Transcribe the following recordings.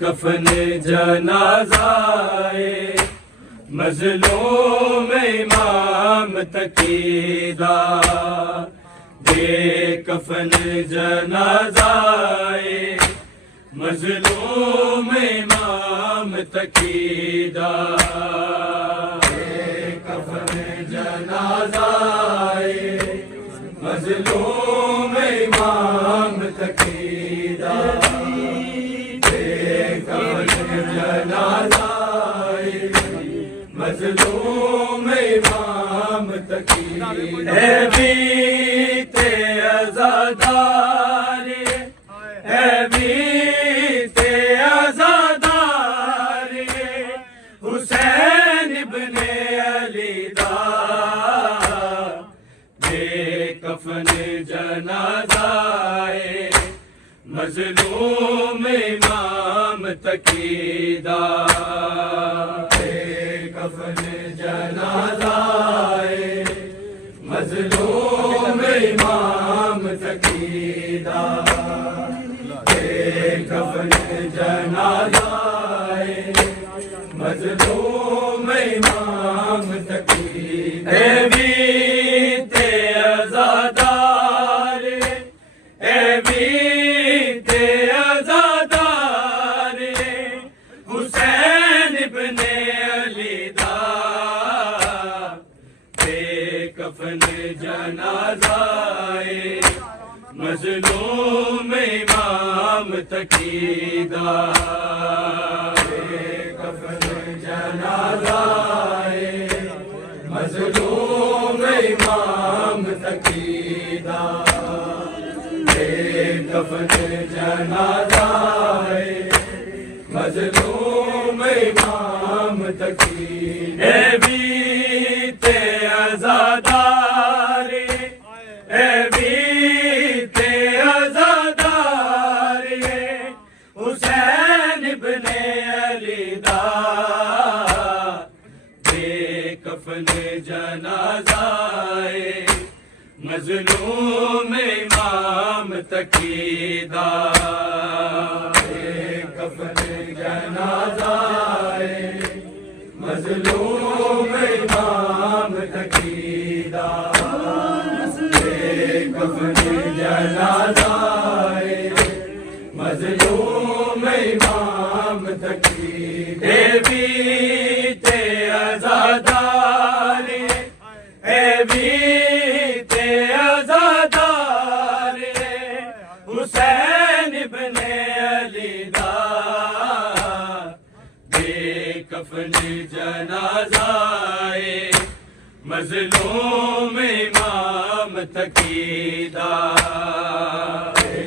کفن جنازائے مظلوم امام تقیدہ بے کفن جنازائے مظلوم امام تقیدہ بے کفن جنازائے مظلوم امام تقیدہ بے کفن جنازائے مظلوم امام تقیدہ اے بیت عزادار اے بیت عزادار حسین ابن علی دا بے کفن جنازائے مظلوم امام تقیدہ بے کفن جنازائے مظلوم امام تقیدہ بے کفن جنازائے مظلوم امام تقیدہ اے بیت عزادار اے بیت عزادار حسین ابن علی دا بے کفن جنازائے مظلوم امام تقیدہ بے کفن جنازائے مظلوم امام تقیدہ بے کفن جنازائے مظلوم امام تقیدہ اے بیت عزادار اے بیت عزادار حسین ابن علی دا بے کفن جنازائے مظلوم امام تقیدہ بے کفن جنازائے مظلوم امام تقیدہ بے کفن جنازائے مظلوم امام تقیدہ اے بیت عزادار اے بیت عزادار حسین ابن علی دا بے کفن جنازائے مظلوم امام تقیدہ بے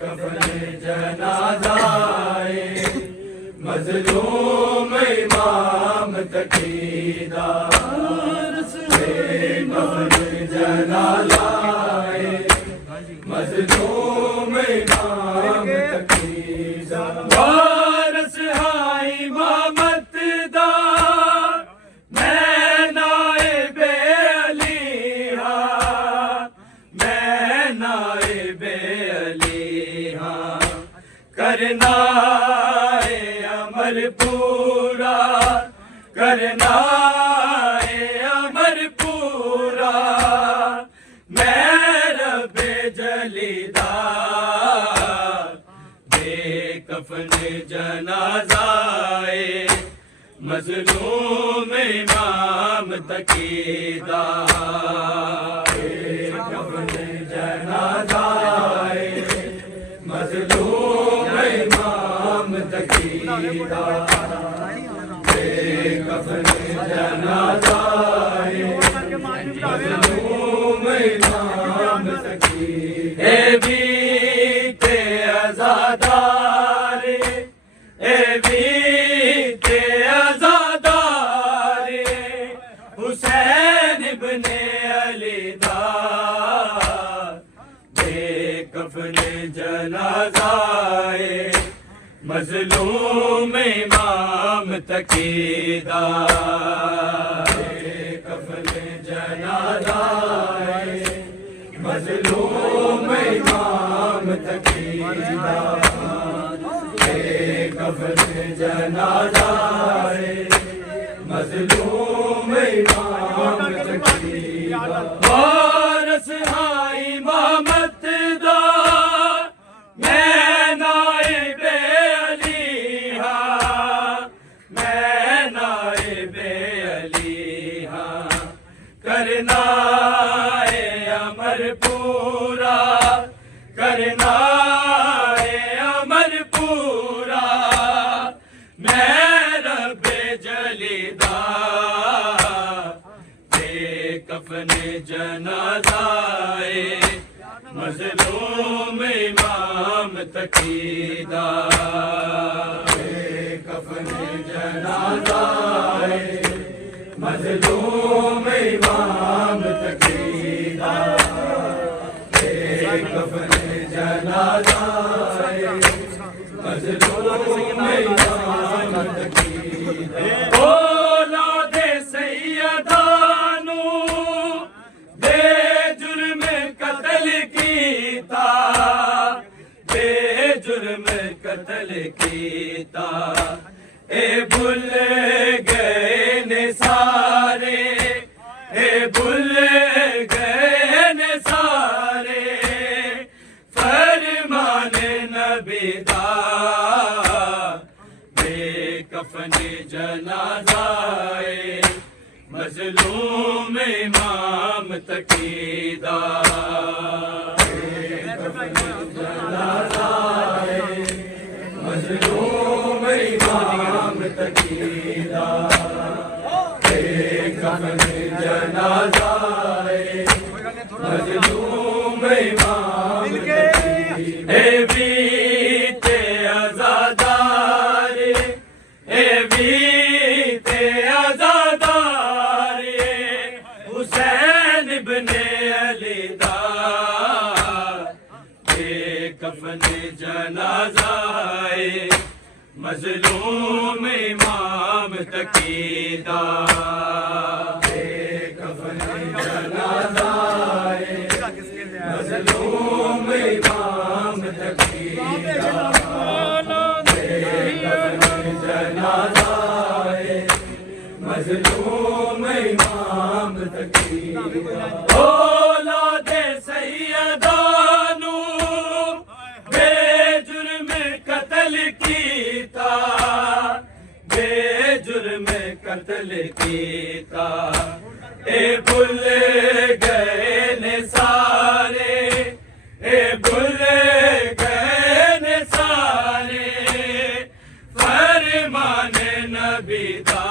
کفن جنازائے مظلوم امام تقیدہ بے کفن جنازائے مظلوم امام تقیدہ وارث ہے امامت دا میں نائب علی ہاں میں نائب علی ہاں کرنا ہے امر پورا کرنا ہے امر پورا میں رب جلیدہ بے کفن جنازائے مظلوم امام تقیدہ بے کفن جنازائے مظلوم امام تقیدہ بے کفن جنازائے مظلوم امام تقیدہ اے بیت عزادار اے بیت عزادار حسین ابن علی دا بے کفن جنازائے مظلوم امام تقیدہ بے کفن جنازائے مظلوم امام تقیدہ بے کفن جنازہ مظلوم امام تقیدہ وارث ہاں امامت دا میں نائب علی ہاں میں نائب علی ہاں کرنا ہے امر پورا کرنا ہے امر پورا میں رب جلیدہ بے کفن جنازہ مظلوم امام تقیدہ بے کفن جنازہ مظلوم امام تقیدہ بے کفن جنازہ مظلوم امام تقیدہ اولاد سیدانو بے جرم قتل کیتا بے جرم قتل کیتا اے بھول گئے نے سارے اے بھول گئے نے سارے فرمان نبی دا بے کفن جنازہ مظلوم امام تقیدہ بے کفن جنازہ مظلوم امام تقیدہ بے کفن جنازہ مظلوم امام تقیدہ اے بیت عزادار اے بیت عزادار حسین ابن علی دا بے کفن جنازہ مظلوم امام تقیدہ بے کفن جنازہ مظلوم امام تقیدہ بے کفن جنازہ مظلوم امام تقیدہ اولاد سیدانو بے جرم قتل کیتا بے جرم قتل کیتا اے بھول گئے نے سارے اے بھول گئے نے سارے فرمان نبی دا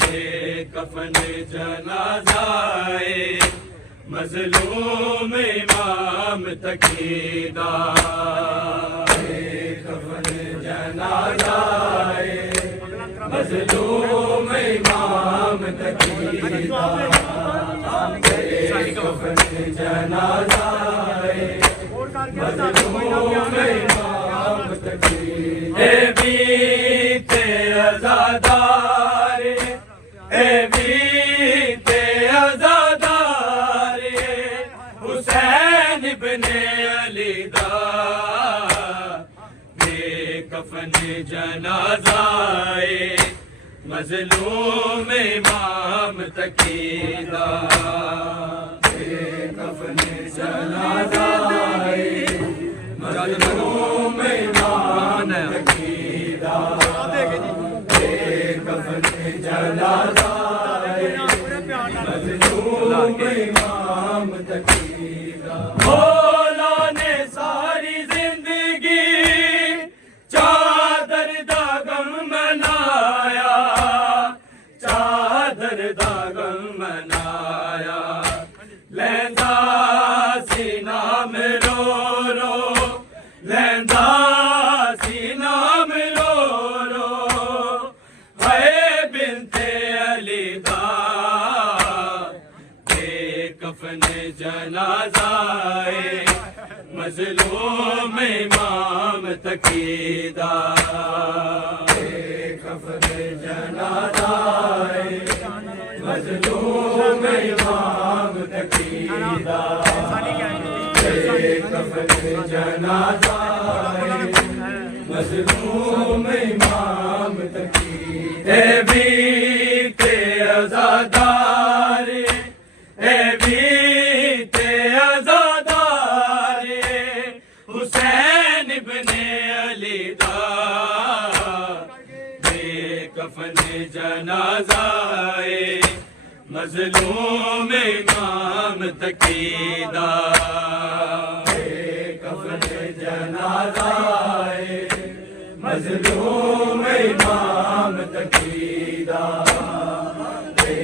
بے کفن جنازہ مظلوم امام تقیدہ بے کفن جنازہ مظلوم امام تقیدہ بے کفن جنازہ مظلوم امام تقیدہ اے بیت عزادار اے بیت عزادار حسین ابن علی دا بے کفن جنازہ مظلوم امام تقیدہ بے کفن جنازہ مظلوم امام تقیدہ بے کفن جنازہ مظلوم امام تقیدہ مولا نے ساری زندگی چادر دا غم منایا چادر دا غم منایا لیندا سی نام رو رو لیندا سی نام رو رو اے بنت علی دا بے کفن جنازہ مظلوم امام تقیدہ بے کفن جنازہ مظلوم امام تقیدہ بے کفن جنازہ مظلوم امام تقی اے بھی تے عزادار اے بھی تے عزادار حسین ابن علی دا بے کفن جنازہ مظلوم امام تقی دا بے کفن جنازہ مظلوم امام تقی دا بے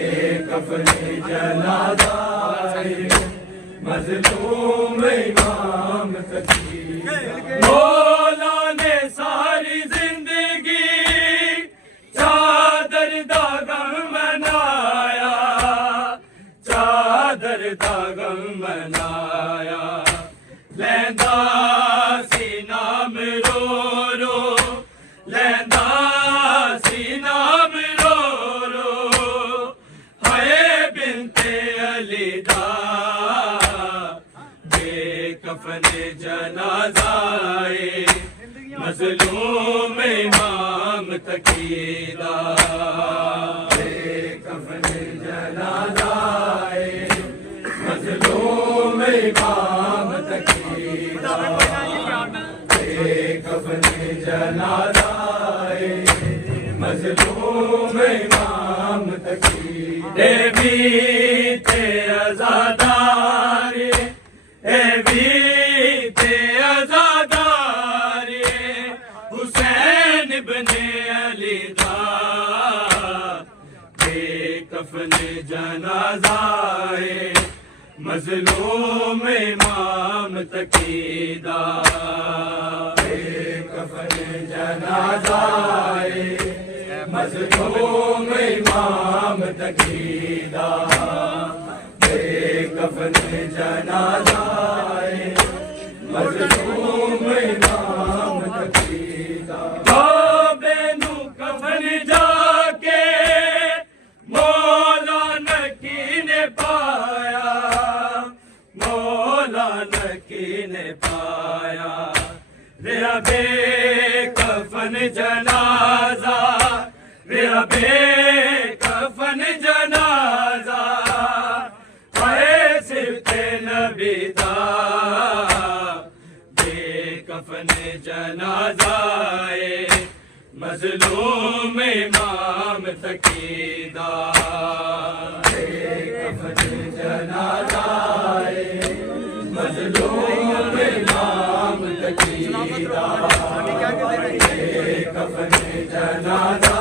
کفن جنازہ مظلوم امام تقی مولا نے ساری زندگی چادر دا غم منایا چادر دا غم منایا لیندا سی نام رو رو لیندا سی نام رو رو ہائے بنت علی دا بے کفن جنازہ مظلوم امام تقی دا بے کفن جنازہ مظلوم امام تقی دا بے کفن جنازہ مظلوم امام تقی اے بھی تے عزادار اے بھی تے عزادار حسین ابن علی دا بے کفن جنازہ مظلوم امام تقی دا بے کفن جنازہ مظلوم امام تقی دا بے کفن جنازہ مظلوم امام تقی دا بابے نو کفن جا کے مولا نکی نے پایا مولا نکی نے پایا ریا بے کفن جنازہ ریا بے کفن جنازہ اے صفت نبی دا بے کفن جنازہ مظلوم امام تقی دا بے کفن جنازہ مظلوم امام تقی دا بے کفن جنازہ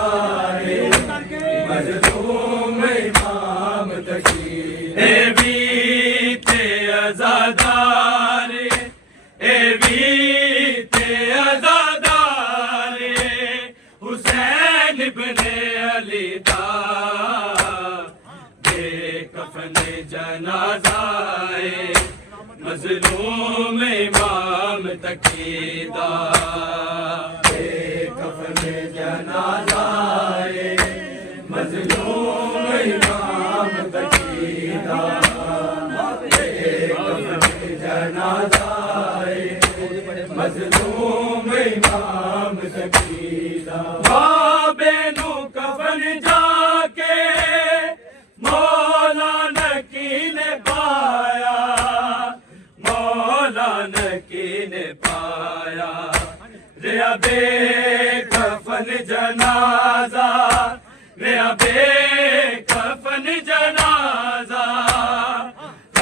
مظلوم امام تقی اے بھی تے عزادار اے بھی تے عزادار حسین ابن علی دا بے کفن جنازہ مظلوم امام تقی دا بے کفن جنازہ مظلوم امام تقی دا بے کفن جنازہ مظلوم امام تقی دا بابے نو کفن جا کے مولا نکی نے پایا مولا نکی نے پایا ریا بے کفن جنازہ ریا بے کفن جنازہ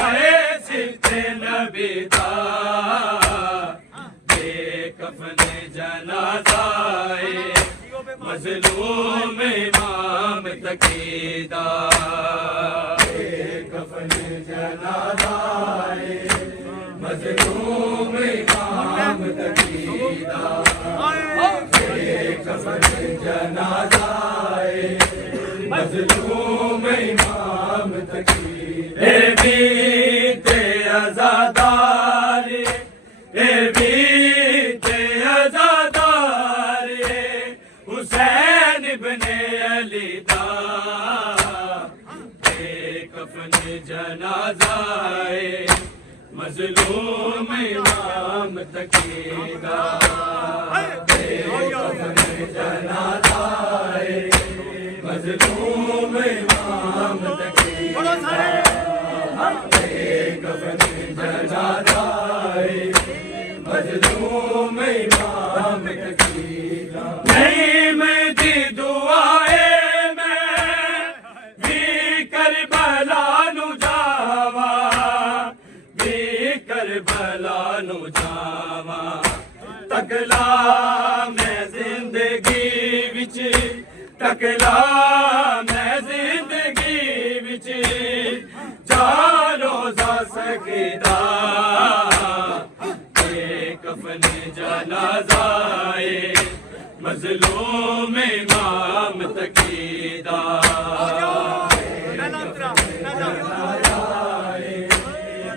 اے صفت نبی دا بے کفن جنازہ مظلوم امام تقی دا بے کفن جنازہ مظلوم امام تقی دا بے کفن جنازہ مظلوم امام تقی اے بھی تے عزادار اے بھی تے عزادار حسین ابن علی دا بے کفن جنازہ مظلوم امام تقی دا مظلوم امام تقیدہ کفن جنازہ مظلوم امام تقیدہ نہیں ملتی دعائیں میں بھی کربلا نو جاواں بھی کربلا نو جاواں تکلا میں زندگی وچ تکلا میں زندگی وچ جا روزہ سکدا اے کفن جنازہ مظلوم امام تقیدہ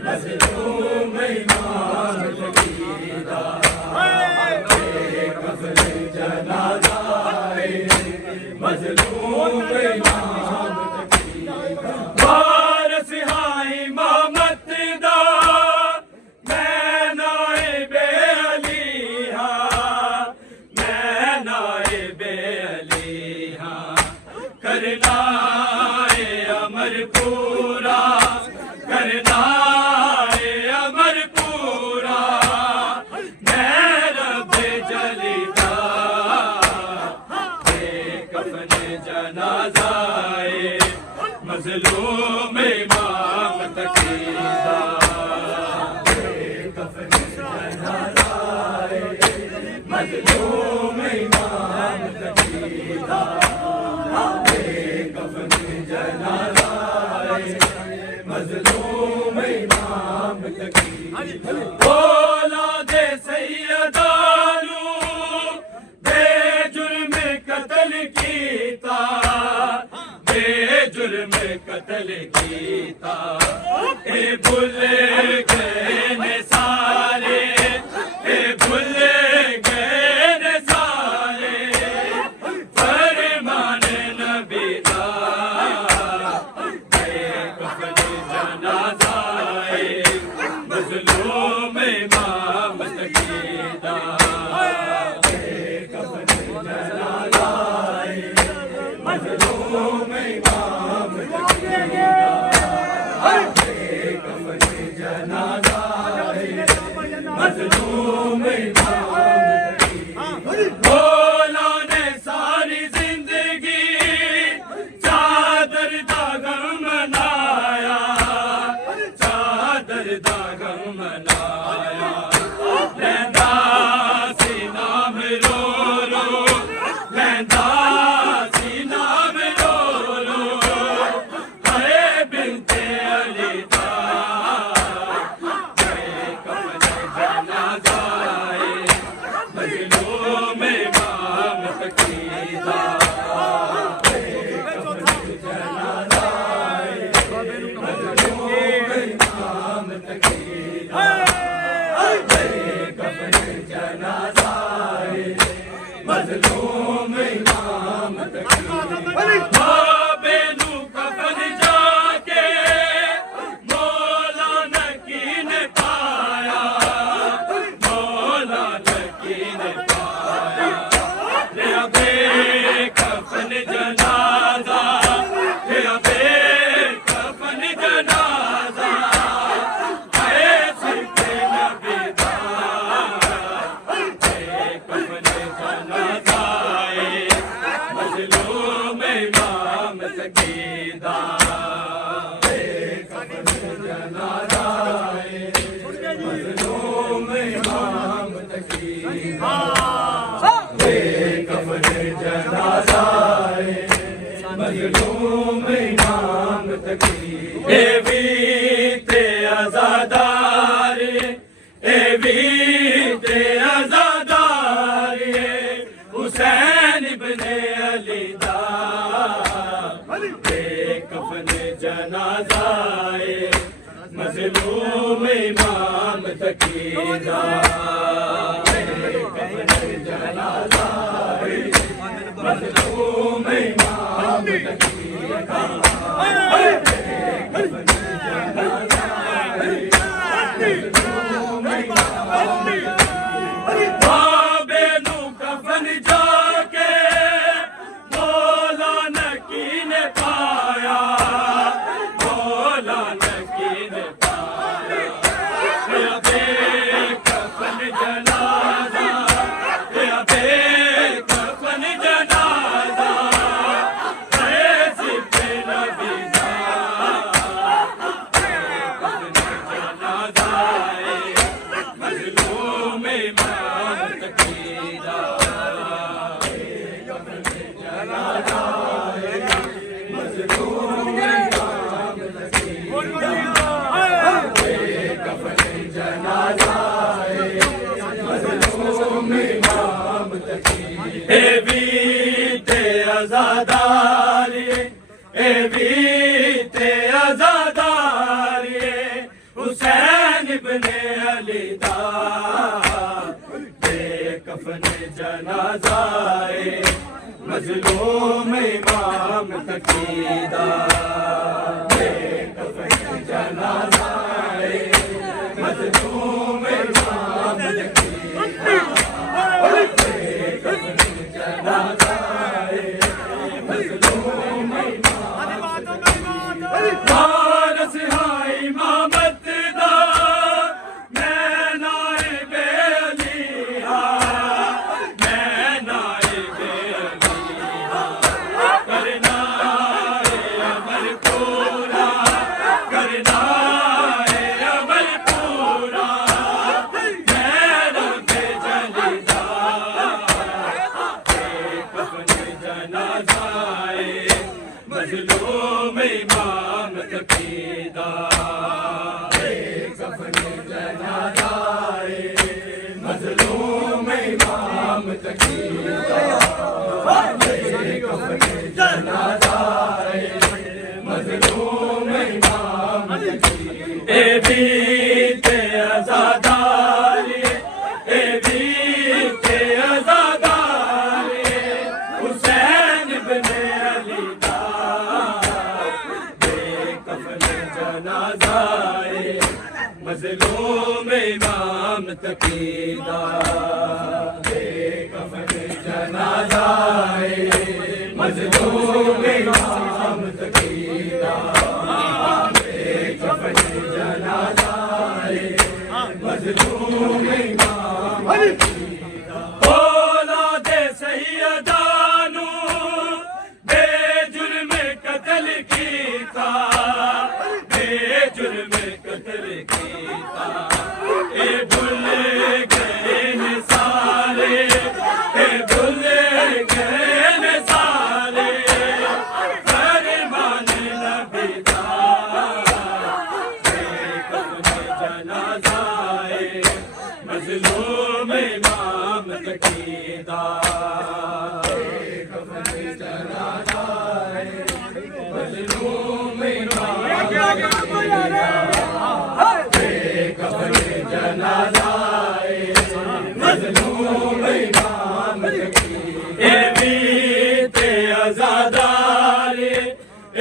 مظلوم امام تقیدہ کفن جنازہ مظلوم امام تقیدہ وارث ہاں امامت دا میں نائب علی ہاں میں نائب علی ہاں کرنا ہے امر پورا کرنا ہے امر پورا میں رب جلی دا کفن جنازہ مظلوم امام تقیدہ کفن جنازہ مظلوم امام تقیدہ کفن جنازہ مظلوم امام تقیدہ اولاد سیدانو بے جرم قتل کیتا بے جرم قتل کیتا اے بھول گئے نے سارے اے بھول گئے نے سارے فرمان نبی دا اے کفن جنازہ مظلوم امام تقیدہ اے کفن جنازہ مظلوم امام تقیدہ کفن جنازہ مظلوم امام تقیدہ مولا نے ساری زندگی چادر دا غم منایا چادر دا غم منایا لیندا سی نام رو رو لیندا سی نام رو رو ہائے بنت علی دا اے کفن جنازہ مظلوم امام تقیدہ اے کفن جنازہ مظلوم امام تقیدہ اے کفن جنازہ مظلوم امام تقیدہ بابے نو کفن جا کے مولا نکی نے پایا مولا نکی نے پایا لیا بے کفن جنازہ لیا بے کفن جنازہ اے سرکے نبی دا اے کفن جنازہ مظلوم امام تقیدہ اے کفن جنازہ مظلوم امام تقیدہ اے کفن جنازہ مظلوم امام تقیدہ اے بیت عزادار اے بیت عزادار حسین ابن علی دا اے کفن جنازہ مظلوم امام تقیدہ اے کفن جنازہ مظلوم امام تقیدہ اے کفن جنازہ مظلوم امام بابے نو کفن جا کے مولا نکی ایویتے ازاداری ایویتے ازاداری حسین ابن علی دا بے کفن جنازائے مظلوم امام تقیدہ بے کفن جنازائے مظلوم امام تقیدہ بے کفن جنازائے مظلوم امام تقیدہ وارث ہے امامت دا میں نائب علی ہاں میں نائب علی ہاں کرنا ہے عمل پورا کرنا ہے عمل پورا میروں کے جلیدار بے کفن جنازائے مظلوم امام تقیدہ بے کفن جنازائے مظلوم امام تقیدہ بے کفن جنازائے مظلوم امام تقیدہ ایویتے ازاداری ایویتے ازاداری حسین ابن علی دا بے کفن جنازائے مظلوم امام تقیدہ بے کفن جنازائے مظلوم امام تقیدہ بے کفن جنازائے مظلوم امام تقیدہ اولاد سیدانو بے جرم قتل کیتا بے جرم قتل کیتا اے بھول گئے نے سارے اے بھول گئے نے سارے فرمان نبی دا بے کفن جنازائے مظلوم امام تقیدہ بے کفن جنازائے مظلوم امام تقیدہ بے کفن جنازائے مظلوم امام تقیدہ ایویتے ازاداری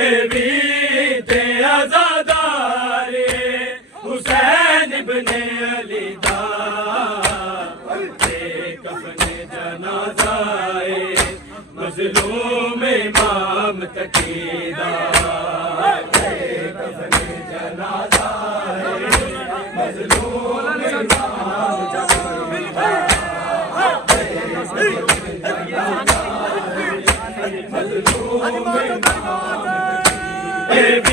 ایویتے ازاداری حسین ابن علی دا بے کفن جنازائے مظلوم امام تقیدہ بے کفن جنازائے مظلوم امام تقیدہ بے کفن جنازائے مظلوم امام تقیدہ